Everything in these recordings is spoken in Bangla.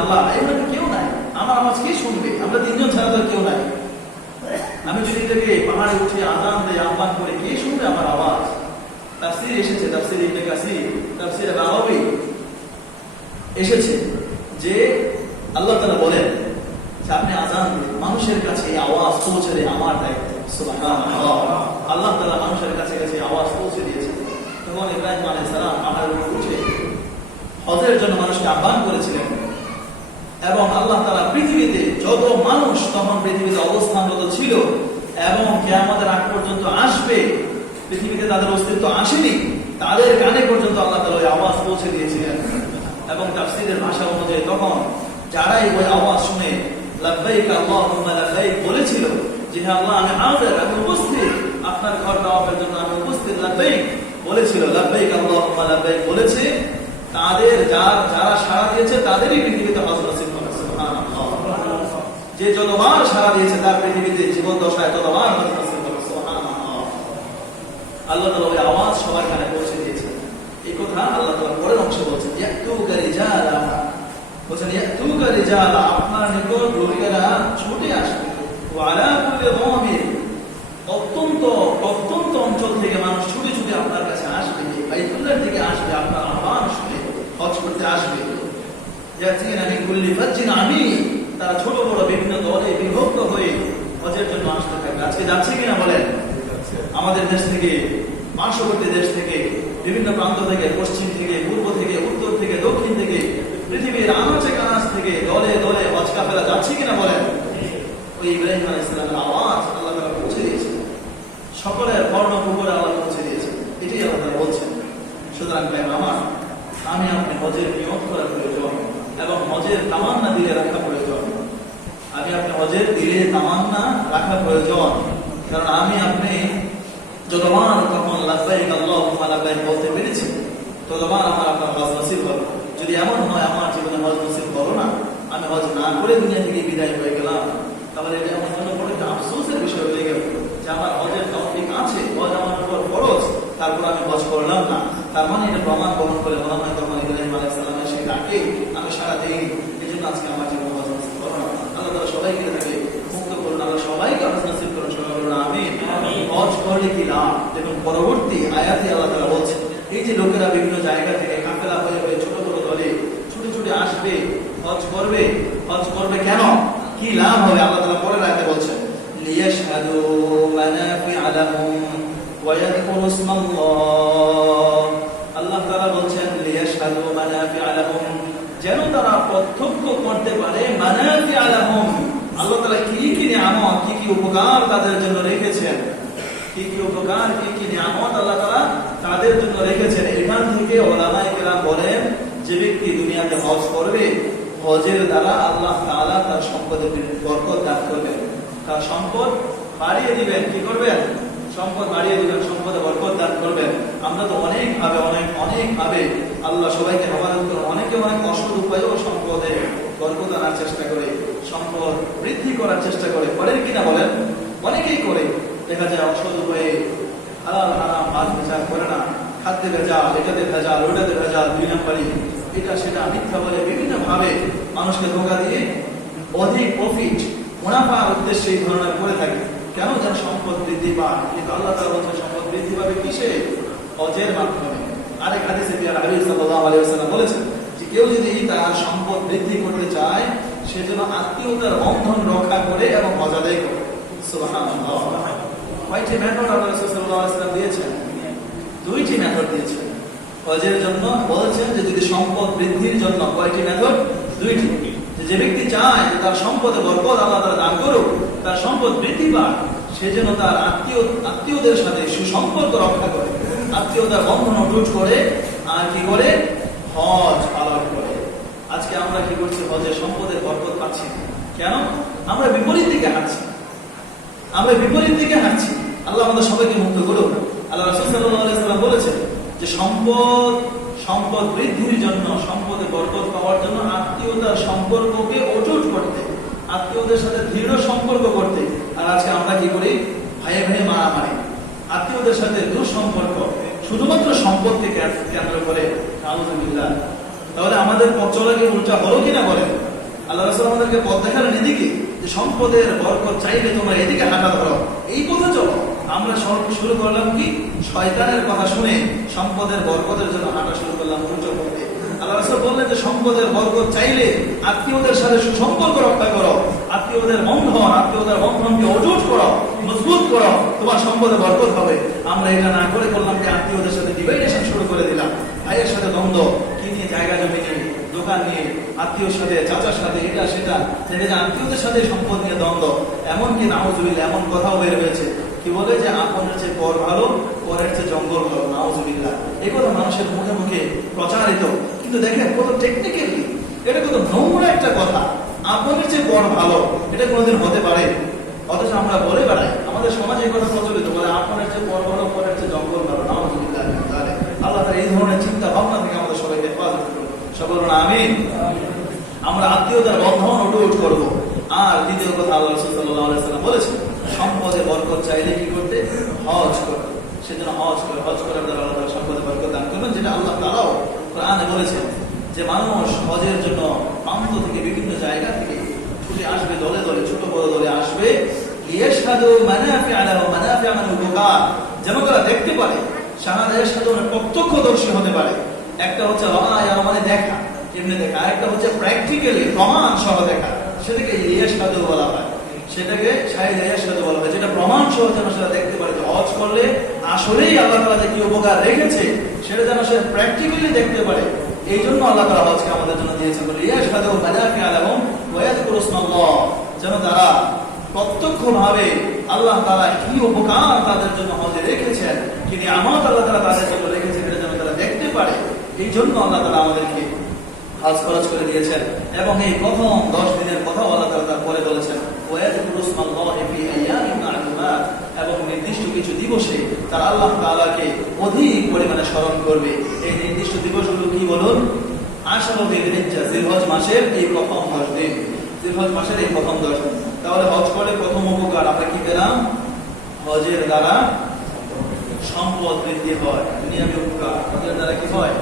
আল্লাহ এখানে কেউ নাই, আমার আওয়াজ কে শুনবে? আমরা তিনজন ছাড়া তো কেউ নাই। আমি যদি থেকে পাহাড়ে উঠে আযান দেই, আহ্বান করে, কে শুনবে আমার আওয়াজ? তাফসীর এসেছে, তাফসীর ইবনে কাসীর, তাফসীর বাগাবী এসেছে যে আল্লাহ তাআলা বলেন যে আপনি আযান দিন, মানুষের কাছে এই আওয়াজ পৌঁছে দেয় আমার দায়িত্ব। সুবহানাল্লাহ, আল্লাহ তাআলা মানুষের কাছে কাছে আওয়াজ পৌঁছে দিয়েছেন। তখন ইব্রাহিম আলাইহিস সালাম পাহাড়ের উপর উঠে হজের জন্য মানুষকে আহ্বান করেছিলেন, এবং আল্লাহ তাআলা পৃথিবীতে যত মানুষ তখন পৃথিবীতে অবস্থানরত ছিল এবং কিয়ামতের আগ পর্যন্ত আসবে, পৃথিবীতে তাদের অস্তিত্ব আসেনি, তাদের কানে পর্যন্ত আল্লাহ তাআলা ওই আওয়াজ পৌঁছে দিয়েছিলেন। এবং তাফসীরের ভাষা অনুযায়ী তখন যারাই ওই আওয়াজ শুনে লাব্বাইক আল্লাহুম্মা লাব্বাইক বলেছিল যে হে আল্লাহ আমি হাজির, আমি উপস্থিত, আপনার ঘর তাওয়াফের জন্য আমি উপস্থিত, লাব্বাইক বলেছিল, লাব্বাইক আল্লাহুম্মা লাব্বাইক বলেছে, তাদের যারা সাড়া দিয়েছে তাদেরই পৃথিবীতে হজ নসিব হবে। সুবহানাল্লাহ, যে যতবার সাড়া দিয়েছে তার পৃথিবীতে জীবন দশায় ততবার হজ নসিব হবে। সুবহানাল্লাহ, আল্লাহ তাআলা ওই আওয়াজ সবার কানে পৌঁছে দিয়েছেন। এই কথা আল্লাহ তাআলা পরের অংশে বলছেন, ইয়াতুকা রিজালা, বলছেন ইয়াতুকা রিজালা, আপনার নিকট লোকেরা ছুটে আসবে, ওয়া আলা কুল্লি দামির, অত্যন্ত অত্যন্ত অঞ্চল থেকে মানুষ ছুটে ছুটে আপনার কাছে আসবে, বাইতুল্লাহর দিকে আসবে, আপনার আহ্বান শুনে হজ করতে আসবে। ইয়াতিনা মিন কুল্লি ফাজ্জিন আমিক, তারা ছোট বড় বিভিন্ন দলে বিভক্ত হয়ে হজের জন্য আসতে থাকবে। আজকে যাচ্ছে কিনা বলেন? আমাদের দেশ থেকে, পার্শ্ববর্তী দেশ থেকে, বিভিন্ন প্রান্ত থেকে, পশ্চিম থেকে, পূর্ব থেকে, উত্তর থেকে, দক্ষিণ থেকে, পৃথিবীর আনাচে কানাচ থেকে দলে দলে হজ কাফেলা যাচ্ছে কিনা বলেন? ওই ইব্রাহিম আলাইহিস সালামের আওয়াজ আল্লাহ তাআলা পৌঁছে দিয়েছেন, সকলের কর্ণকুহরে আল্লাহ পৌঁছে দিয়েছেন। এটাই আল্লাহ তাআলা বলছেন। সুতরাং ভাই আমার, আমি আপনি হজের নিয়ত করা প্রয়োজন এবং হজের তামান্না দিলে রাখা প্রয়োজন। আমি আপনি হজের দিলে তামান্না রাখা প্রয়োজন, কারণ আমি আপনি যতবার তখন লাব্বাইক আল্লাহুম্মা লাব্বাইক বলতে পেরেছি, ততবার আমার আপনার হজ নসিব হবে। যদি এমন হয় আমার জীবনে হজ নসিব হলো না, আমি হজ না করে দুনিয়া থেকে বিদায় হয়ে গেলাম, তাহলে এটা আমার জন্য বড় একটা আফসোসের বিষয় হয়ে গেল যে আমার হজের তৌফিক আছে, হজ আমার উপর ফরজ, তারপর আমি হজ করলাম না। তার মানে এটা প্রমাণ বহন করে মনে হয় তখন ইব্রাহিম আলাইহিস সালামের সেই ডাকে আমি সাড়া দেই, এই জন্য আজকে আমার জীবনে হজ নসিব হলো না। আল্লাহ তাআলা সবাইকে তাকে মুক্ত করুন, আল্লাহ সবাইকে হজ নসিব করুন, সবাই বলুন আমিন। হজ করলে কি লাভ? দেখুন পরবর্তী আয়াতে আল্লাহ তাআলা বলছেন, এই যে লোকেরা বিভিন্ন জায়গা থেকে কাফেলা হয়ে হয়ে ছোট ছোট দলে ছুটে ছুটে আসবে, হজ করবে, হজ করবে কেন? কি লাভ হবে? আল্লাহ তাআলা পরের আয়াতে বলছেন, লিয়াশহাদু মানাফিআ লাহুম ওয়া ইয়াযকুরু ইসমাল্লাহ। আল্লাহ তাআলা বলছেন লিয়াশহাদু মানাফিআ লাহুম, যেন তারা প্রত্যক্ষ করতে পারে মানাফিআ লাহুম, আল্লাহ তাআলা কি কি নিয়ামত, কি কি উপকার তাদের জন্য রেখেছেন, কি কি উপকার, কি কি নিয়ামত আল্লাহ তাআলা তাদের জন্য রেখেছেন। এখান থেকে উলামায়ে কেরাম বলেন, যে ব্যক্তি দুনিয়াতে হজ করবে, হজের দ্বারা আল্লাহ তাআলা তার সম্পদে বরকত দান করবেন, তার সম্পদ বাড়িয়ে দিবেন। কি করবেন? সম্পদ বাড়িয়ে দিবেন, সম্পদে বরকত দান করবেন। আমরা তো অনেক ভাবে আল্লাহ সবাইকে হেফাজত করেন, অনেকে অনেক অসৎ উপায়েও সম্পদে বরকত আনার চেষ্টা করে, সম্পদ বৃদ্ধি করার চেষ্টা করে, করেন কিনা বলেন? অনেকেই করে। দেখা যায় অসৎ উপায়ে হালাল হারাম মাছ ভেজাল করে না, খাদ্যে ভেজাল, এটাতে ভেজাল, ওটাতে ভেজাল, দুই নাম্বারি, এটা সেটা মিথ্যা বলে বিভিন্ন ভাবে মানুষকে ধোঁকা দিয়ে অধিক প্রফিট, মুনাফার উদ্দেশ্যে এই ধরনের করে থাকে। কেন? যেন সম্পদ বৃদ্ধি পায়। কিন্তু আল্লাহ তাআলা বলেন সম্পদ বৃদ্ধি পাবে কিসে? হজের মাধ্যমে। আরেক হাদিসে প্রিয় নবী সাল্লাল্লাহু আলাইহি ওয়াসাল্লাম বলেছেন যে কেউ যদি তার সম্পদ বৃদ্ধি করতে চায়, সেজন্য আত্মীয়তার বন্ধন রক্ষা করে এবং হজ আদায় করে। সুবহানাল্লাহ। কয়টি মেথড আল্লাহ রাসূল সাল্লাল্লাহু আলাইহি ওয়াসাল্লাম দিয়েছেন? দুইটি মেথড দিয়েছেন হজের জন্য। বলেছেন যে যদি সম্পদ বৃদ্ধির জন্য কয়টি মেথড? দুইটি। যে ব্যক্তি চায় যে তার সম্পদে বরকত আল্লাহ তাআলা দান করুক, তার সম্পদ বৃদ্ধি পায়, সেজন্য তার আত্মীয়দের সাথে সুসম্পর্ক রক্ষা করে, আত্মীয়তার বন্ধন অটুট করে, আর কি করে? হজ পালন করে। আজকে আমরা কি করছি? হজের সম্পদের বরকত পাচ্ছি। কেন? আমরা বিপরীত দিকে হাঁটছি, আল্লাহ আমাদের সবাইকে মুক্ত করুক। আল্লাহ রাসূল সাল্লাল্লাহু আলাইহি ওয়াসাল্লাম বলেছেন যে সম্পদ বৃদ্ধির জন্য, সম্পদে বরকত পাওয়ার জন্য আত্মীয়তার সম্পর্ককে অটুট করতে, আত্মীয়দের সাথে দৃঢ় সম্পর্ক করতে। আর আজকে আমরা কি করি? ভাইয়ে ভাইয়ে মারামারি, আত্মীয়দের সাথে দুঃসম্পর্ক, শুধুমাত্র সম্পদকে কেন্দ্র করে। আলহামদুলিল্লাহ। তাহলে আমাদের পথ চলা কি উল্টা হলো কিনা বলেন? আল্লাহ রাসূল আমাদেরকে পথ দেখালেন এদিকে, যে সম্পদের বরকত চাইলে তোমরা এদিকে হাঁটা ধরো, এই পথে চলো। আমরা শুরু করলাম কি, শয়তানের কথা শুনে সম্পদের বরকতের জন্য হাঁটা শুরু করলাম উল্টো পথে। আল্লাহ রাসূল বললেন যে সম্পদের বরকত চাইলে আত্মীয়দের সাথে সুসম্পর্ক রক্ষা করো, আত্মীয়দের বন্ধনকে অটুট করো, মজবুত করো, তোমার সম্পদে বরকত হবে। আমরা এটা না করে করলাম যে আত্মীয়দের সাথে ডিভাইডেশন শুরু করে দিলাম, ভাইয়ের সাথে দ্বন্দ্ব, কি নিয়ে, জায়গা জমি নিয়ে, দোকান নিয়ে, আত্মীয়র সাথে, চাচার সাথে, এটা সেটা, আত্মীয়দের সাথে সম্পদ নিয়ে দ্বন্দ্ব। এমনকি নাউজুবিল্লাহ এমন কথাও বের হয়েছে, কি বলে যে আপনের চেয়ে পর ভালো, পরের চেয়ে জঙ্গল ভালো, নাউজুবিল্লাহ। এই কথা মানুষের মুখে মুখে প্রচারিত, কিন্তু দেখেন কত টেকনিক্যালি, এটা কত নোংরা একটা কথা। আপনের চেয়ে পর ভালো, এটা কোনোদিন হতে পারে? অথচ আমরা বলে বেড়াই, আমাদের সমাজে এই কথা প্রচলিত, বলে আপনের চেয়ে পর ভালো, পরের চেয়ে জঙ্গল ভালো, নাউজুবিল্লাহ। আল্লাহ তাআলা এই ধরনের চিন্তা ভাবনা থেকে আমাদের সবাইকে হেফাজত করুন। সবাই বলুন আমিন। আমরা আত্মীয়তার বন্ধন অটুট করবো। আর দ্বিতীয় কথা, আল্লাহ রাসূল সাল্লাল্লাহু আলাইহি ওয়াসাল্লাম বলেছেন, সম্পদে বরকত চাইলে কি করতে? হজ করতে। সেজন্য হজ করার দ্বারা আল্লাহ তাআলা সম্পদে বরকত দান করবেন, যেটা আল্লাহ তাআলাও কোরআনে বলেছেন যে মানুষ হজের জন্য প্রান্ত থেকে, বিভিন্ন জায়গা থেকে ছুটে আসবে, দলে দলে, ছোট বড় দলে আসবে, লিয়াশহাদু মানাফিআ লাহুম, মানাফিআ মানে উপকার, যেন তারা দেখতে পারে, শাহাদাত সাধনের প্রত্যক্ষদর্শী হতে পারে। একটা হচ্ছে রায়া মানে দেখা, এমনি দেখা, আরেকটা হচ্ছে প্র্যাকটিক্যালি প্রমাণ সহ দেখা, সেটাকে ইয়াশহাদু বলা হয়, সেটাকে শাহিদ ইয়াশহাদু বলা হয়, যেটা প্রমাণ সহ যেন সেটা দেখতে পারে যে হজ করলে আসলেই আল্লাহ তাআলা যে কি উপকার রেখেছে সেটা যেন সে প্র্যাকটিক্যালি দেখতে পারে। এই জন্য আল্লাহ তাআলা হজকে আমাদের জন্য দিয়েছেন, বলে ইয়াশহাদু মানাফিআ লাহুম ওয়া ইয়াযকুরু ইসমাল্লাহ, যেন তারা প্রত্যক্ষভাবে আল্লাহ তাআলা কি উপকার তাদের জন্য হজে রেখেছেন, কি নিয়ামত আল্লাহ তাআলা তাদের জন্য রেখেছেন, এটা যেন তারা দেখতে পারে। এই জন্য আল্লাহ তাআলা আমাদেরকে হজ ফরজ করে দিয়েছেন। এবং এই প্রথম 10 দিনের কথা আল্লাহ তাআলা তারপরে বলেছেন, ওয়ায়াযকুরু ইসমাল্লাহি ফি আইয়ামিন মা'লুমাত, এবং নির্দিষ্ট কিছু দিবসে তারা আল্লাহ তাআলাকে অধিক পরিমাণে স্মরণ করবে। এই নির্দিষ্ট দিবসগুলো কি বলুন? আশারু যিলহিজ্জা, জিলহজ মাসের এই প্রথম 10 দিন, জিলহজ মাসের এই প্রথম 10 দিন। তাহলে হজ করলে প্রথম উপকার আমরা কি পেলাম? হজের দ্বারা সম্পদ বৃদ্ধি হয়, দুনিয়াবী উপকার। হজের দ্বারা কি হয়?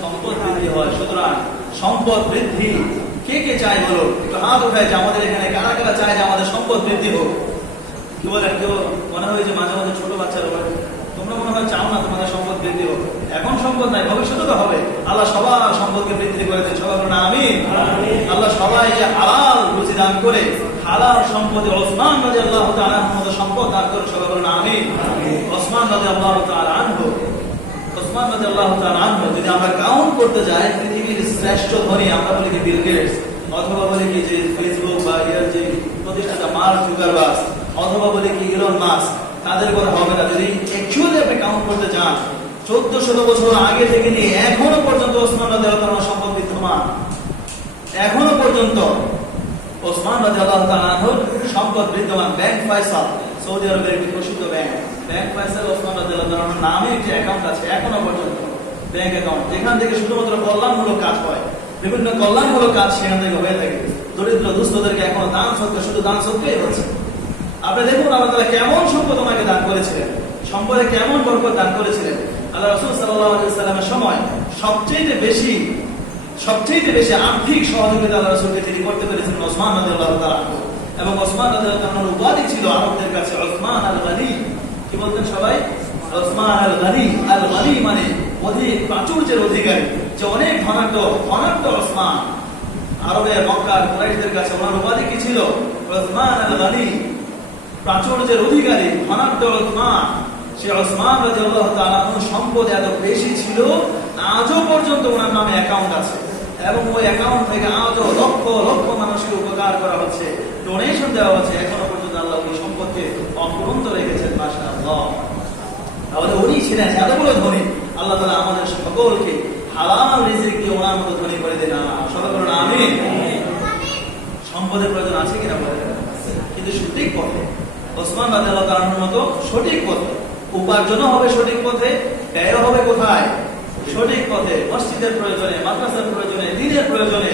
সম্পদ বৃদ্ধি হয়। সুতরাং সম্পদ বৃদ্ধি কে কে চায় বলো? একটু হাত উঠায় যে আমাদের এখানে কারা কারা চায় যে আমাদের সম্পদ বৃদ্ধি হোক? কি বলে? কেউ মনে হয় যে মাঝে মাঝে ছোট বাচ্চারা বলে, তোমরা মনে হয় চাও না তোমাদের সম্পদ বৃদ্ধি হোক। এখন সম্পদ নাই, ভবিষ্যতে তো হবে। আল্লাহ সবার সম্পদকে বৃদ্ধি করে দেন। সবাই বলুন আমিন। আল্লাহ সবাই যে হালাল রুজি দান করে, হালাল সম্পদে ওসমান রাদিয়াল্লাহু তাআলা আনহু সম্পদ দান করে, সবাই বলুন আমিন। ওসমান রাদিয়াল্লাহু তাআলা আনহু, ওসমান রাদিয়াল্লাহু তাআলা আনহু যদি আমরা কাউন্ট করতে যাই, পৃথিবীর শ্রেষ্ঠ ধনী আমরা বলি কি বিল গেটস, অথবা বলি কি যে ফেসবুক বা ইয়ার যে প্রতিষ্ঠাতা মার্ক জুকারবার্গ, অথবা বলি কি ইলন মাস্ক, তাদের কথা হবে না। যদি অ্যাকচুয়ালি আপনি কাউন্ট করতে চান, 1400 বছর আগে থেকে নিয়ে এখনো পর্যন্ত ওসমান রাদিয়াল্লাহু তাআলার সম্পদ বিদ্যমান। এখনো পর্যন্ত ওসমান রাদিয়াল্লাহু তাআলা আনহুর সম্পদ বিদ্যমান। ব্যাংক ফয়সাল, সৌদি আরবের একটি প্রসিদ্ধ ব্যাংক ফয়সাল, ওসমান রাদিয়াল্লাহু তাআলার নামে একটি অ্যাকাউন্ট আছে এখনো পর্যন্ত, ব্যাংক অ্যাকাউন্ট, যেখান থেকে শুধুমাত্র কল্যাণমূলক কাজ হয়, বিভিন্ন কল্যাণমূলক কাজ সেখান থেকে হয়ে থাকে। দরিদ্র দুস্থদেরকে এখনো দান সদকা, শুধু দান সদকাই হচ্ছে। আপনি দেখুন আল্লাহ তাআলা কেমন সম্পদ আমাকে দান করেছিলেন, সম্পদে কেমন বরকত দান করেছিলেন। আল্লাহ রাসূল সাল্লাল্লাহু আলাইহি ওয়াসাল্লামের সময় সবচেয়ে বেশি আর্থিক সহযোগিতা আল্লাহ রাসূলকে তিনি করতে পেরেছিলেন ওসমান রাদিয়াল্লাহু তাআলা আনহু। এবং ওসমান রাদিয়াল্লাহু তাআলার উপাধি ছিল আরবদের কাছে ওসমান আল গনি। কি বলতেন সবাই? ওসমান আল গনি। আল গনি মানে অধিক প্রাচুর্যের অধিকারী, যে অনেক ধনাঢ্য ওসমান। আরবের মক্কার কুরাইশদের কাছে ওনার উপাধি কি ছিল? ওসমান আল গনি, প্রাচুর্যের অধিকারী, ধনাঢ্য ওসমান। সে ওসমান রাদিয়াল্লাহু তাআলা আনহুর সম্পদ এত বেশি ছিল, আজও পর্যন্ত ওনার নামে অ্যাকাউন্ট আছে, এবং ওই অ্যাকাউন্ট থেকে আজও লক্ষ লক্ষ মানুষকে উপকার করা হচ্ছে, ডোনেশন দেওয়া হচ্ছে। এখনো পর্যন্ত আল্লাহ ওই সম্পদকে অপূরন্ত রেখেছেন। মাশাআল্লাহ। তাহলে উনি ছিলেন এত বড় ধনী। আল্লাহ তাআলা আমাদের সকলকে হালাল রিজিক দিয়ে ওনার মতো ধনী করে দেন। সবাই বলুন আমিন। সম্পদের প্রয়োজন আছে কিনা বলেন, কিন্তু সঠিক পথে, ওসমান রাদিয়াল্লাহু তাআলার মতো সঠিক পথে উপার্জনও হবে, সঠিক পথে ব্যয় হবে। কোথায়? সঠিক পথে। মসজিদের প্রয়োজনে, মাদ্রাসার প্রয়োজনে, দ্বীনের প্রয়োজনে,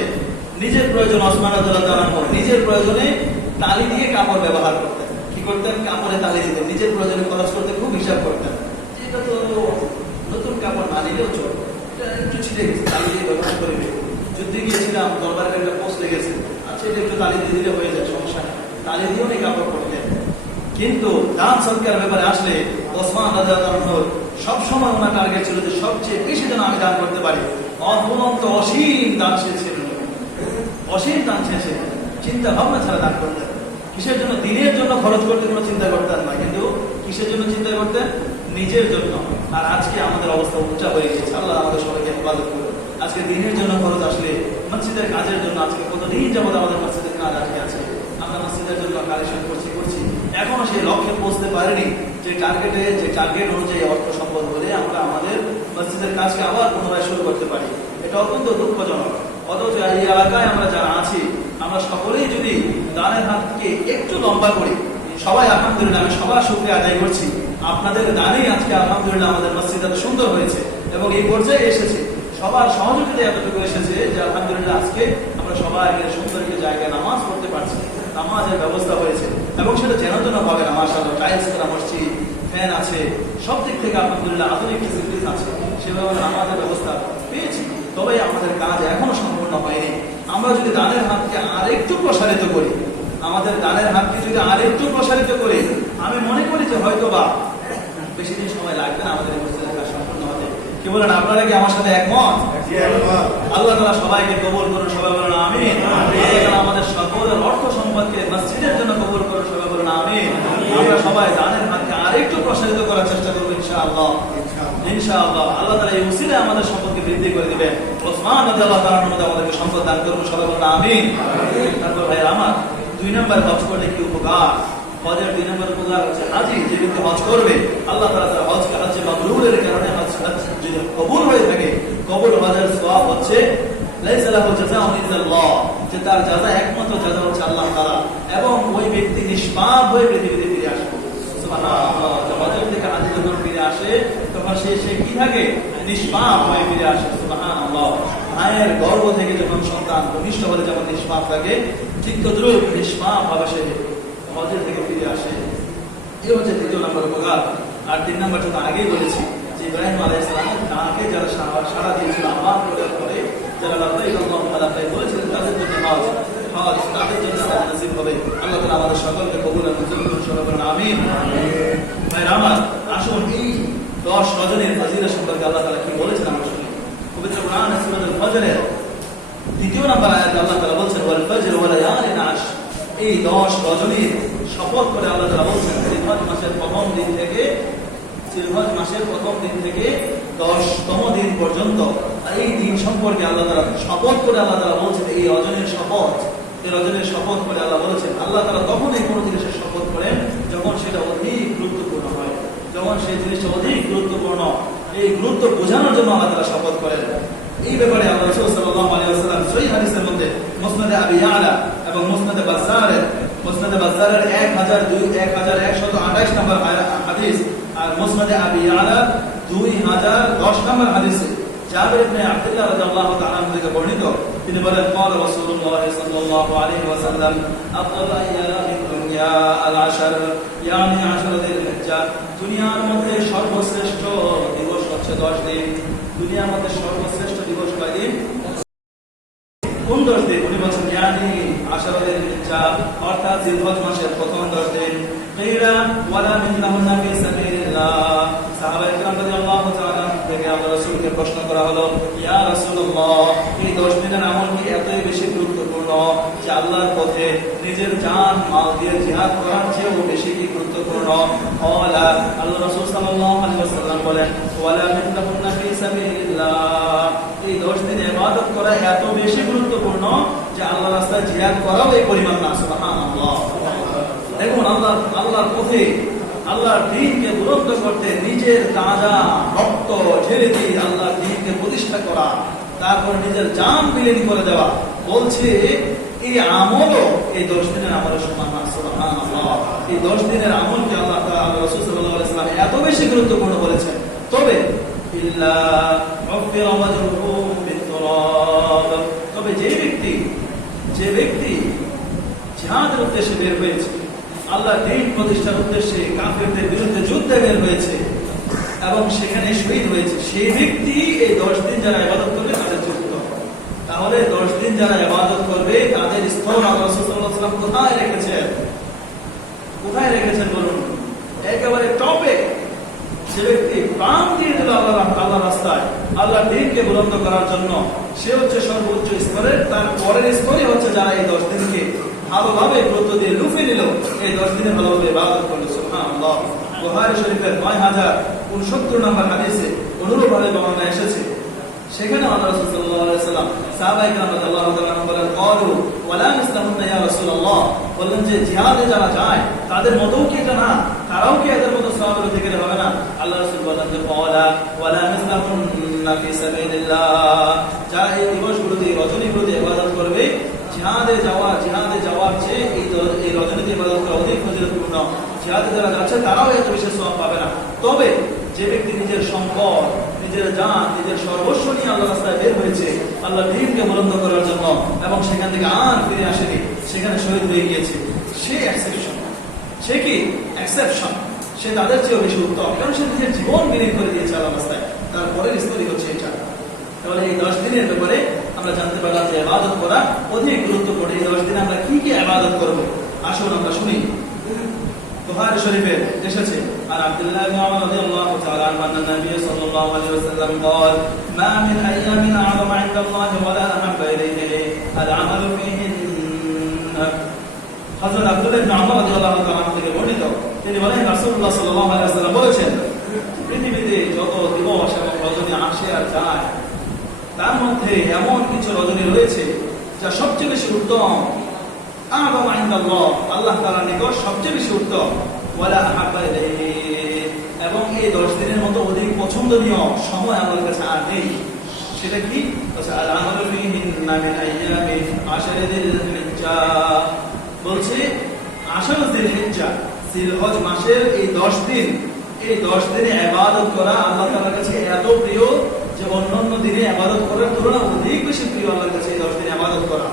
নিজের প্রয়োজন। ওসমান রাদিয়াল্লাহু তাআলা নিজের প্রয়োজনে তালি দিয়ে কাপড় ব্যবহার করতেন। কি করতেন? কাপড়ে তালি দিতেন। নিজের প্রয়োজনে খরচ করতে খুব হিসাব করতেন। এটা তো নতুন কাপড় না নিলেও চলবে, একটু ছিঁড়ে গেছে, তালি দিয়ে ব্যবহার করে। যুদ্ধে গিয়েছিলাম, দরবারের একটা পোস্ট লেগেছে, সেটা একটু তালি দিয়ে দিলে হয়ে যায়, সমস্যা নেই, তালি দিয়েও নেই কাপড় করতেন। কিন্তু দান সৎকার ব্যাপারে আসলে ওসমান রাদিয়াল্লাহু আনহু সবসময় ওনার টার্গেট ছিল যে সবচেয়ে বেশি যেন আমি দান করতে পারি। অনন্ত অসীম দান ছিলেন, অসীম দান ছিলেন, চিন্তা ভাবনা ছাড়া দান করতেন। কিসের জন্য? দিনের জন্য খরচ করতে কোনো চিন্তা করতেন না, কিন্তু কিসের জন্য চিন্তা করতেন? নিজের জন্য। আর আজকে আমাদের অবস্থা উচ্চা হয়ে গেছে, আল্লাহ আমাদের সবাইকে হেফাজত করুন। আজকে দিনের জন্য খরচ আসলে মসজিদের কাজের জন্য আজকে কতদিন যাবত আমাদের মসজিদের কাজ আজকে আছে, আমরা মসজিদের জন্য কালেকশন করছি এখনো সেই লক্ষ্যে পৌঁছতে পারিনি যে টার্গেট অনুযায়ী অর্থ সম্পদ হলে আমরা আমাদের মসজিদের কাজকে আবার পুনরায় শুরু করতে পারি। এটা অত্যন্ত দুঃখজনক। অথচ এই এলাকায় আমরা যারা আছি আমরা সকলেই যদি দানের হাতকে একটু লম্বা করি, সবাই আলহামদুলিল্লাহ, আমি সবার শুকরিয়া আদায় করছি, আপনাদের দানেই আজকে আলহামদুলিল্লাহ আমাদের মসজিদ এত সুন্দর হয়েছে এবং এই পর্যায়ে এসেছে, সবার সহযোগিতা এতটুকু এসেছে যে আলহামদুলিল্লাহ আজকে আমরা সবাই সুন্দর একটি জায়গায় নামাজ পড়তে পারছি, নামাজের ব্যবস্থা হয়েছে এবং সেটা যেন যেন হবে না। মাশাআল্লাহ, টাইলস করা মসজিদ, ফ্যান আছে, সব দিক থেকে আলহামদুলিল্লাহ আধুনিক ফেসিলিটিস আছে, সেভাবে নামাজের ব্যবস্থা পেয়েছি। তবে আমাদের কাজ এখনো সম্পূর্ণ হয়নি। আমরা যদি দানের হাতকে আরেকটু প্রসারিত করি, আমাদের দানের হাতকে যদি আরেকটু প্রসারিত করি, আমি মনে করি যে হয়তো বা বেশি দিন সময় লাগবে না আমাদের মসজিদের কাজ সম্পূর্ণ হতে। কি বলেন, আপনারা কি আমার সাথে একমত? আল্লাহ তাআলা সবাইকে কবুল করুন, সবাই বলেন আমিন। আমাদের সকলের অর্থ সম্পদকে মসজিদের জন্য কবুল করুন, সবাই বলেন আমিন। আমরা সবাই দানের হাতকে আরেকটু প্রসারিত করার চেষ্টা করবো ইনশাআল্লাহ। ইনশাআল্লাহ আল্লাহ তাআলা এই উসিলায় আমাদের সম্পদকে বৃদ্ধি করে দিবেন। ওসমান রাদিয়াল্লাহু তাআলা আনহু আমাদেরকে সম্পদ দান করুন, সবাই বলেন আমিন। তারপর ভাই আমার 2 নম্বর হজ করলে কি উপকার? হজের 2 নম্বর উপকার হচ্ছে হাজি যে ব্যক্তি হজ করবে, আল্লাহ তাআলা তার হজকে হজ্জে মাবরুরের কারণে হজ যদি কবুল হয়ে থাকে, কবুল হজের সওয়াব হচ্ছে লাইসা লাহু জাযাউন ইল্লাল্লাহ, যে তার জাযা একমাত্র জাযা হচ্ছে আল্লাহ তাআলা, এবং ওই ব্যক্তি নিষ্পাপ হয়ে পৃথিবীতে ফিরে আসবে। সুবহানাল্লাহ, হজের থেকে হাজি যখন ফিরে আসে তখন সে কি থাকে? নিষ্পাপ হয়ে ফিরে আসে। সুবহানাল্লাহ, মায়ের গর্ভ থেকে যখন সন্তান ভূমিষ্ঠ হলে যেমন নিষ্পাপ থাকে, ঠিক তদ্রূপ নিষ্পাপ ভাবে সে হজের থেকে ফিরে আসে। এই হচ্ছে 2 নম্বর উপকার। আর 3 নম্বর তো আগেই বলেছি যে ইব্রাহিম আলাইহিস সালামের ডাকে যারা সাড়া দিয়েছিল, আহ্বান করার পরে যারা লাব্বাইক আল্লাহুম্মা লাব্বাইক বলেছিলেন, তাদের জন্য হজ তাদের জন্য নসিব হবে। আল্লাহ তাআলা আমাদের সকলকে কবুল এবং মঞ্জুর করুন, সবাই বলেন আমিন। ভাই আমার আসুন এই 10 রজনীর ফজিলত সম্পর্কে আল্লাহ তাআলা কি বলেছেন আমরা শুনি। পবিত্র কোরআন সূরাতুল ফজরের 2 নম্বর আয়াতে আল্লাহ তাআলা বলেছেন ওয়াল ফজর ওয়া লায়ালিন আশ, এই 10 রজনীর শপথ করে আল্লাহ তাআলা বলেছেন জিলহজ মাসের প্রথম দিন থেকে 10তম দিন পর্যন্ত। এই দিন সম্পর্কে আল্লাহ তাআলা শপথ করে আল্লাহ তাআলা বলছেন এই রজনীর শপথ করে আল্লাহ বলেছেন। আল্লাহ তাআলা তখন এই কোনো জিনিসের শপথ করেন যখন সেটা অধিক গুরুত্বপূর্ণ হয়, যখন সেই জিনিসটা অধিক গুরুত্বপূর্ণ, এই গুরুত্ব বোঝানোর জন্য আল্লাহ তাআলা শপথ করেন। এই ব্যাপারে আল্লাহ রাসূল সাল্লাল্লাহু আলাইহি ওয়াসাল্লাম সহিহ হাদিসের মধ্যে মুসনাদে আবি ইয়ালা এবং মুসনাদে বাজ্জারের 1128 নম্বর হাদিস, আর মুসনাদে আবি ইয়ালা 2010 নম্বর হাদিসে জাবির ইবনে আব্দুল্লাহ রাদিয়াল্লাহু তাআলা থেকে বর্ণিত, তিনি বলেন قال رسول الله صلى الله عليه وسلم افضل ايام الدنيا العشر يعني 10 জিলহিজ্জা, দুনিয়ার মধ্যে সর্বশ্রেষ্ঠ দিবস হচ্ছে 10 দিন। দুনিয়ার মধ্যে সর্বশ্রেষ্ঠ দিবস কয় দিন? কোন 10 দিন? উনি বলেন ইয়ানি 10 জিলহিজ্জা, অর্থাৎ জিলহজ মাসের প্রথম 10 দিন। কিরা ওয়ালা মিনহুন্না ফি সাবিলিল্লাহ, সাহাবায়ে কেরাম রাদিয়াল্লাহু তাআলা থেকে আল্লাহ রাসূলকে প্রশ্ন করা হলো, ইয়া রাসূলুল্লাহ, এই 10 দিনের আমল কি এতই বেশি গুরুত্বপূর্ণ যে আল্লাহর পথে নিজের জান মাল দিয়ে জিহাদ করার চেয়েও বেশি কি গুরুত্বপূর্ণ? ওয়ালা, আল্লাহ রাসূল সাল্লাল্লাহু আলাইহি ওয়াসাল্লাম বলেন, ওয়ালা মিনহুন্না ফি সাবিলিল্লাহ, এই 10 দিনে ইবাদত করা এত বেশি গুরুত্বপূর্ণ যে আল্লাহর রাস্তায় জিহাদ করাও এই পরিমাণ না। সুবহানাল্লাহ, দেখুন আল্লাহর পথে আল্লাহর দ্বীনকে বুলন্দ করতে নিজের তাজা রক্ত ঢেলে দিয়ে আল্লাহর দ্বীনকে প্রতিষ্ঠা করা, তারপর নিজের জান বিলীন করে দেওয়া, বলছে এই আমলও এই 10 দিনের আমলের সমান না। সুবহানাল্লাহ, এই 10 দিনের আমলকে আল্লাহ তাআলা রাসূল সাল্লাল্লাহু আলাইহি ওয়াসাল্লাম এত বেশি গুরুত্বপূর্ণ বলেছেন। তবে ইল্লা উফিরা ওয়াজহুহু বিতুরাব, তবে যে ব্যক্তি জিহাদের উদ্দেশ্যে বের হয়েছে, আল্লাহর দ্বীন প্রতিষ্ঠার উদ্দেশ্যে কাফেরদের বিরুদ্ধে যুদ্ধে বের হয়েছে এবং সেখানে শহীদ হয়েছে, সেই ব্যক্তি এই 10 দিন যারা ইবাদত করবে তাদের যুক্ত। তাহলে 10 দিন যারা ইবাদত করবে তাদের স্তর আল্লাহ রাসূল সাল্লাল্লাহু আলাইহি ওয়াসাল্লাম কোথায় রেখেছেন? কোথায় রেখেছেন বলুন? একেবারে টপে। যে ব্যক্তি প্রাণ দিয়ে দিল আল্লাহর রাস্তায়, আল্লাহর দ্বীনকে বুলন্দ করার জন্য, সে হচ্ছে সর্বোচ্চ স্তরের। তার পরের স্তরই হচ্ছে যারা এই 10 দিনকে ভালোভাবে গুরুত্ব দিয়ে লুফে নিল, এই 10 দিনে ভালোভাবে ইবাদত করল। সুবহানাল্লাহ। বুখারী শরীফের 9069 নম্বর হাদিসে অনুরূপভাবে বর্ণনা এসেছে। সেখানে আল্লাহ রাসূল সাল্লাল্লাহু আলাইহি ওয়াসাল্লাম সাহাবায়ে কেরাম রাদিয়াল্লাহু তাআলা আনহুম বলেন, ক্বালু ওয়ালা মিসলাহুন্না ইয়া রাসূলুল্লাহ, বললেন যে জিহাদে যারা যায় তাদের মতও কি এটা না? তারাও কি এদের মতো সওয়াবের অধিকারী হবে না? আল্লাহ রাসূল বলেন যে ক্বালা ওয়ালা মিসলাহুন্না ফি সাবিলিল্লাহ, যারা এই দিবসগুলোতে, রজনীগুলোতে ইবাদত করবে, জিহাদে যাওয়ার চেয়ে এই রজনীতে ইবাদত করা অধিক ফজিলতপূর্ণ। জিহাদে যারা যাচ্ছে তারাও এত বেশি সওয়াব পাবে না। তবে যে ব্যক্তি নিজের সম্পদ, নিজের জান, নিজের সর্বস্ব নিয়ে আল্লাহর রাস্তায় বের হয়েছে আল্লাহর দ্বীনকে বুলন্দ করার জন্য, এবং সেখান থেকে আর ফিরে আসেনি, সেখানে শহীদ হয়ে গিয়েছে, সে এক্সেপশন। সে কি এক্সেপশন? সে তাদের চেয়েও বেশি উত্তম, কারণ সে নিজের জীবন বিলীন করে দিয়েছে আল্লাহর রাস্তায়। তারপরের স্তরই হচ্ছে এটা। তাহলে এই 10 দিনের ব্যাপারে আমরা জানতে পারলাম যে ইবাদত করা অধিক গুরুত্বপূর্ণ। এই 10 দিনে আমরা কি কি ইবাদত করব, আসুন আমরা শুনি। বুখারী শরীফে এসেছে, আর আব্দুল্লাহ ইবনে উমর রাদিয়াল্লাহু তাআলা আনহু আন নবী সাল্লাল্লাহু আলাইহি ওয়াসাল্লাম قال ما من ايام اعظم عند الله ولا احب اليه العمل فيهن। হযরত আব্দুল্লাহ ইবনে উমর রাদিয়াল্লাহু তাআলা আনহু থেকে বর্ণিত, তিনি বলেন রাসূলুল্লাহ সাল্লাল্লাহু আলাইহি ওয়াসাল্লাম বলেছেন, পৃথিবীতে যত দিবস এবং রজনী আসে আর যায়, তার মধ্যে এমন কিছু রজনী রয়েছে যা সবচেয়ে বেশি উত্তম। আ'যাম ইনদাল্লাহ, আল্লাহ তাআলার নিকট সবচেয়ে বেশি উত্তম। ওয়ালা আহাব্বা ইলাইহি, এবং এই 10 দিনের মতো অধিক পছন্দনীয় সময় আল্লাহর কাছে আর নেই। সেটা কি? আল আমালু ফীহিন্না মিন আইয়ামি আশরি যিল হিজ্জা, বলছে 10 যিল হিজ্জা, জিলহজ মাসের এই 10 দিন, এই 10 দিনে ইবাদত করা আল্লাহ তাআলার কাছে এত প্রিয় যে অন্যান্য দিনে ইবাদত করার তুলনায় অধিক বেশি প্রিয় আল্লাহর কাছে এই 10 দিনে ইবাদত করা।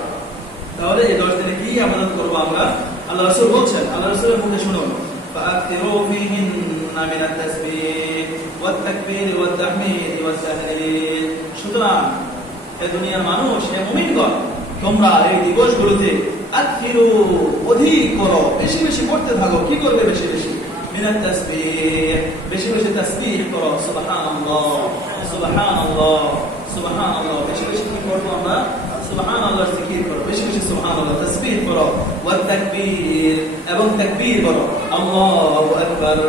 তাহলে এই 10 দিনে কি ইবাদত করব আমরা? আল্লাহ রাসূল বলছেন, আল্লাহ রাসূলের মুখে শুনুন, ফাআকতিরু ফীহিন্না মিনাত তাসবিহ ওয়াত তাকবীর ওয়াত তাহমীদ ওয়াত তাহলিল। সুতরাং এই দুনিয়ার মানুষ, হে মুমিনগণ, তোমরা এই দিবসগুলোতে আকতিরু, অধিক করো, বেশি বেশি করতে থাকো। কি করবে বেশি বেশি? মিনাত তাসবিহ, বেশি বেশি তাসবিহ করো। সুবহানাল্লাহ সুবহানাল্লাহ সুবহানাল্লাহ, বেশি বেশি কি করব আমরা? সুবহানাল্লাহর জিকির করো, বেশি বেশি সুবহানাল্লাহ তাসবিহ করো। ওয়াত তাকবীর, এবং তাকবীর করো। আল্লাহু আকবার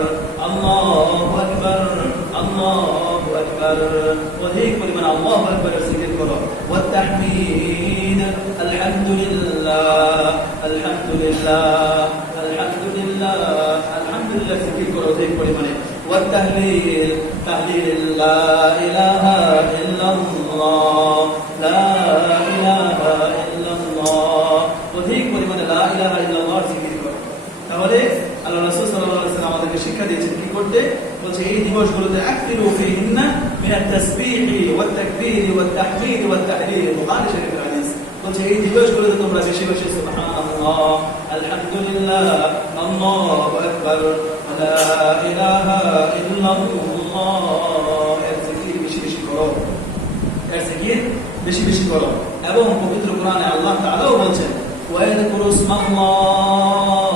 আল্লাহু আকবার আল্লাহু আকবার, অধিক পরিমাণ আল্লাহু আকবারের জিকির করো। ওয়াত তাহমীদ, আলহামদুলিল্লাহ আলহামদুলিল্লাহ আলহামদুলিল্লাহ আলহামদুলিল্লাহ জিকির করো অধিক পরিমাণে। ওয়াত তাহলিল, তাহলিল লা ইলাহা ইল্লাল্লাহ লা ইলাহা ইল্লাল্লাহ, অধিক পরিমাণে লা ইলাহা ইল্লাল্লাহ জিকির করো। তাহলে আল্লাহ রাসূল সাল্লাল্লাহু আলাইহি ওয়াসাল্লাম আমাদেরকে শিক্ষা দিয়েছেন কি করতে। বলছে এই দিবসগুলোতে আকতিরু ফীহিন্না মিনাত তাসবিহ ওয়াত তাকবীর ওয়াত তাহমীদ ওয়াত তাহলিল। বুখারী শরীফের হাদিস। বলছে এই দিবসগুলোতে তোমরা বেশি বেশি সুবহানাল্লাহ আলহামদুলিল্লাহ আল্লাহু আকবার লা ইলাহা ইল্লাল্লাহ এর জিকির বেশি বেশি করো, এর জিকির বেশি বেশি করো। এবং পবিত্র কোরআনে আল্লাহ তাআলাও বলছেন, ওয়ায়াযকুরু ইসমাল্লাহ,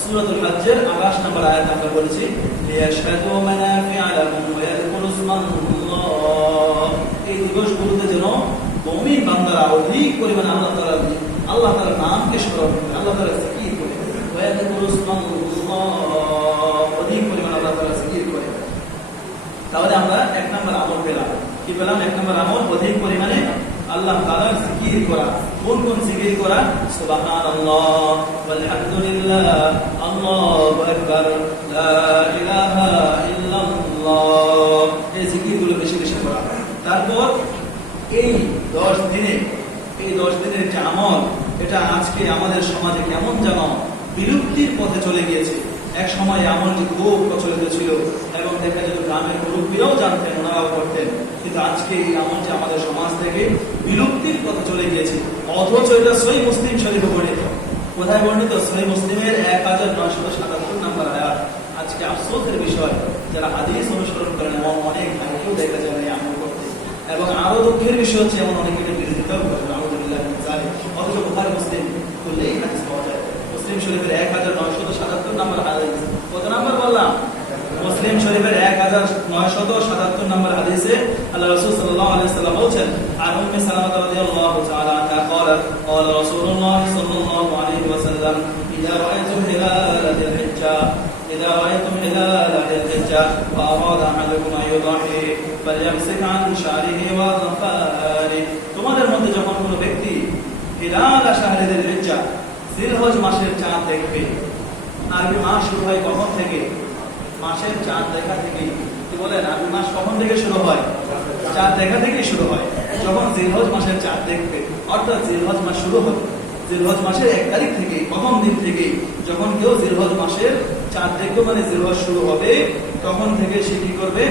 সূরাতুল হজ্জের 28 নম্বর আয়াত আমরা বলেছি, লিয়াশহাদু মানাফিআ লাহুম ওয়ায়াযকুরু ইসমাল্লাহ। এই দিবসগুলোতে যেন মুমিন বান্দারা অধিক পরিমাণে আল্লাহ তাআলার নামকে স্মরণ করে, আল্লাহ তাআলার জিকির করে। ওয়ায়াযকুরু ইসমাল্লাহ, অধিক পরিমাণে আল্লাহ তাআলার জিকির করে। তাহলে আমরা 1 নম্বর আমল পেলাম। কি পেলাম? 1 নম্বর আমল অধিক পরিমাণে আল্লাহ তাআলার জিকির করা। কোন কোন জিকির করা? সুবহানাল্লাহ ওয়ালহামদুলিল্লাহ আল্লাহু আকবার লা ইলাহা ইল্লাল্লাহ, এই জিকিরগুলো বেশি বেশি করা। তারপর এই 10 দিনে, এই 10 দিনের যে আমল, এটা আজকে আমাদের সমাজে কেমন যেন বিলুপ্তির পথে চলে গিয়েছে। এক সময় আমলটি খুব প্রচলিত ছিল এবং দেখা যেত গ্রামের মুরব্বীরাও জানতেন, ওনারাও করতেন। কিন্তু আজকে এই আমলটি আমাদের সমাজ থেকে বিলুপ্তির পথে চলে গিয়েছে। অথচ এটা সহিহ মুসলিম শরীফে বর্ণিত। কোথায় বর্ণিত? সহিহ মুসলিমের 1977 নম্বর আয়াত। আজকে আফসোসের বিষয়, যারা হাদিস অনুসরণ করেন এমন অনেক ভাইকেও দেখা যায় এই আমল করতে, এবং আরো দুঃখের বিষয় হচ্ছে এমন অনেকে বিরোধিতাও করেন। আলহামদুলিল্লাহ, অথচ বুখারী মুসলিম শরীফের 1977 নম্বর হাদিস। কত নম্বর বললাম? মুসলিম শরীফের 1977 নম্বর হাদিসে আল্লাহ রাসূল সাল্লাল্লাহু আলাইহি ওয়াসাল্লাম বলেন, আর উম্মে সালামা রাদিয়াল্লাহু তাআলা আনহা قالت قال رسول الله صلى الله عليه وسلم إذا رأيتم هلال ذي الحجة إذا رأيتم هلال ذي الحجة فأراد أحدكم أن يضحي فليمسك عن شعره وأظفاره। তোমাদের মধ্যে যখন কোনো ব্যক্তি হিলাল শাহরি যিল হিজ্জা জিলহজ মাসের চাঁদ দেখবে, আরবি মাস শুরু হয় কখন থেকে? মাসের চাঁদ দেখা থেকে। কি বলেন, আরবি মাস কখন থেকে শুরু হয়? চাঁদ দেখা থেকে শুরু হয়। যখন জিলহজ মাসের চাঁদ দেখবে, অর্থাৎ জিলহজ মাস শুরু হবে জিলহজ মাসের 1 তারিখ থেকে, প্রথম দিন থেকে যখন কেউ জিলহজ মাসের চাঁদ দেখবে, মানে জিলহজ শুরু হবে, তখন থেকে সে কি করবে?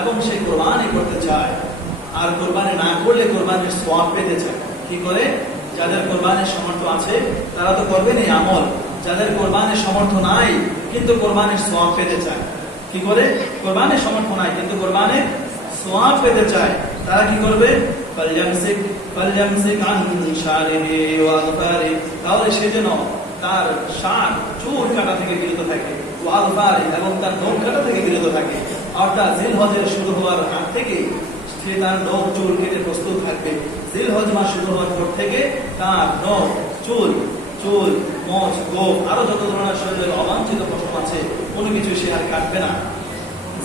এবং সে কোরবানি করতে চায়, আর কোরবানি না করলে কোরবানির সওয়াব পেতে চায়। কি করে? যাদের কোরবানির সামর্থ্য আছে তারা তো করবেন এই আমল, যাদের কোরবানির সামর্থ্য নাই কিন্তু কোরবানির সওয়াব পেতে চায়। কি করে? কোরবানির সামর্থ্য নাই কিন্তু কোরবানির সওয়াব পেতে চায়, তারা কি করবে? ফালইয়ামসিক আন শারিহি ওয়া আযফারি, তাহলে সে যেন তার শান চুল কাটা থেকে বিরত থাকে, ওয়া আযফারি, এবং তার নখ কাটা থেকে বিরত থাকে। অর্থাৎ জিলহজের শুরু হওয়ার আগ থেকে সে তার নখ চুল কেটে প্রস্তুত থাকবে। জিলহজ মাস শুরু হওয়ার পর থেকে তার নখ চুল মোচ গোফ আরো যত ধরনের শরীরের অবাঞ্ছিত পশম আছে কোনো কিছু সে আর কাটবে না।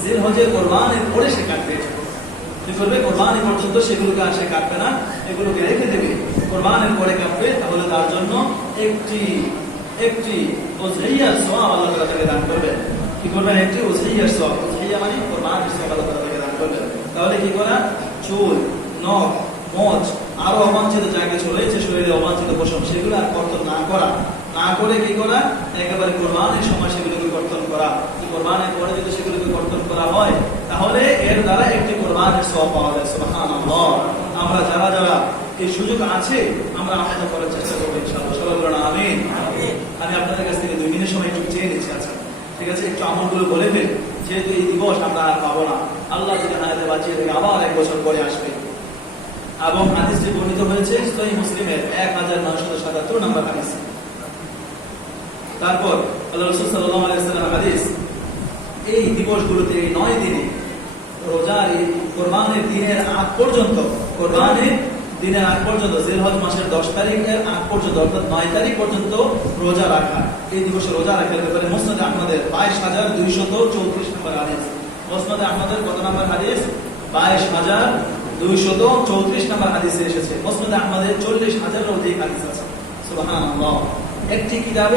জিলহজের কোরবানির পরে সে কাটবে। কি করবে? কোরবানি পর্যন্ত সেগুলোকে আর সে কাটবে না, এগুলোকে রেখে দেবে, কোরবানির পরে কাটবে। তাহলে তার জন্য একটি উযহিয়ার সওয়াব আল্লাহ তাআলা তাকে দান করবেন। কি করবেন? একটি উযহিয়ার সওয়াব। উযহিয়া মানে কোরবানির সওয়াব আল্লাহ তাআলা তাকে দান করবেন। তাহলে কি করা? চুল, নখ, মোচ আরো অবাঞ্ছিত যা কিছু রয়েছে শরীরে অবাঞ্ছিত পশম, সেগুলো আর কর্তন না করে কি করা? একেবারে কোরবানির সময় সেগুলোকে কর্তন করা। কোরবানির পরে যদি সেগুলোকে কর্তন করা হয় তাহলে এর দ্বারা একটি কোরবানির সওয়াব পাওয়া যায়। সুবহানাল্লাহ। আমরা যারা এই সুযোগ আছে আমরা আমল করার চেষ্টা করবো ইনশাআল্লাহ। সবাই বলুন আমিন। আমি আপনাদের কাছ থেকে 2 মিনিট সময় একটু চেয়ে নিচ্ছি। আচ্ছা ঠিক আছে, একটু আমলগুলো বলে ফেল, যেহেতু এই দিবস আমরা আর পাবো না। আল্লাহ যদি হায়াতে বাঁচিয়ে থেকে আবার 1 বছর পরে আসবে। এবং হাদিসটি বর্ণিত হয়েছে সহিহ মুসলিমের 1977 নম্বর হাদিস। তারপর আল্লাহ রাসূল সাল্লাল্লাহু আলাইহি ওয়াসাল্লাম হাদিস, এই দিবসগুলোতে, এই 9 দিনে রোজার এই কোরবানির দিনের আগ পর্যন্ত, জিলহজ মাসের 10 তারিখের আগ পর্যন্ত, অর্থাৎ 9 তারিখ পর্যন্ত রোজা রাখা। এই দিবসে রোজা রাখার ব্যাপারে মুসনাদে আহমদের 22,234 নম্বর হাদিস। মুসনাদে আহমদের কত নম্বর হাদিস? 22,234 নম্বর হাদিসে এসেছে। মুসনাদে আহমদের 40,000-এর অধিক হাদিস আছে। সুবহানাল্লাহ। একটি কিতাবে